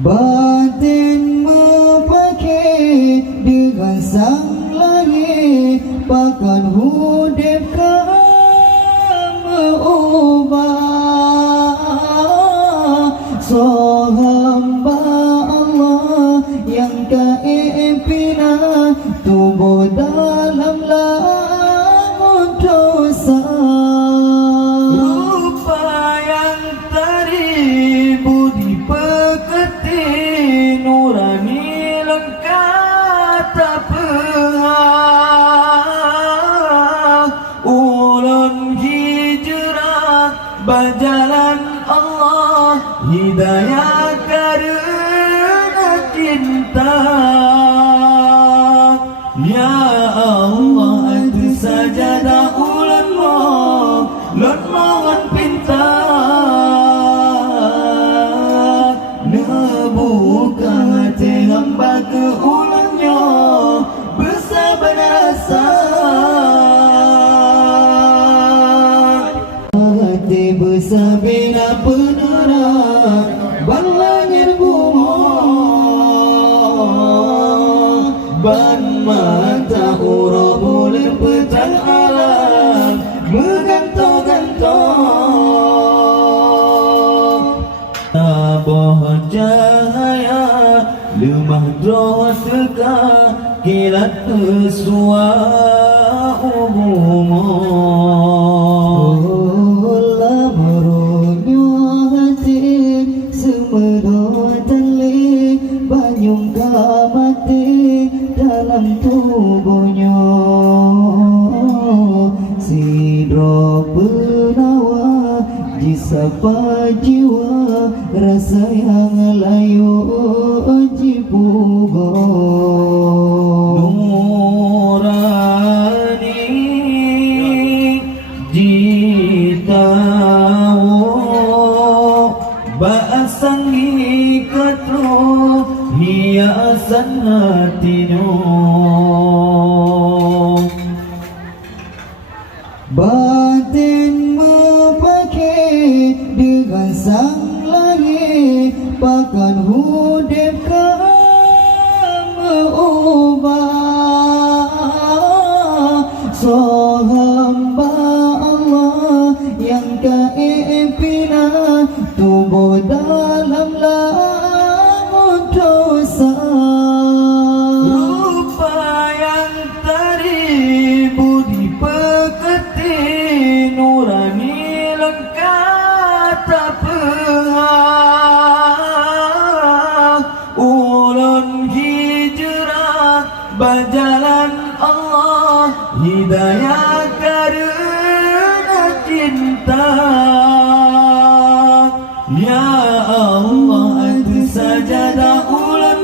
Batin memakai dengan sang langit, bahkan hudib mengubah. So hamba Allah yang kaipina tubuh dalam lamun dosa. Berjalan Allah hidayah karena cinta. Ya Allah itu sajadah ulan mohon pinta. Nebuka hati hamba ke ulannya bersabar rasa. Bersabina penerang balangir bunga, ban mata huruf boleh petang alam mengantung-gantung. Tabah cahaya lemah droh teka kilat kesua bunga. Banyung mati dalam tubuhnya, sidro penawa jisapa jiwa rasa yang layu jibugo. Nurani jitao baasangi katro hiasan hatinya. Batin memakai dengan sang langit, bahkan hudib mengubah. So hamba Allah yang kaipina tubuh dalam lamun dosa. Rupa yang teribu di peketi nurani lengkap tak pengah. Ulun hijrah berjalan Allah hidayah karena cinta. Ya Allah itu sajadah ulan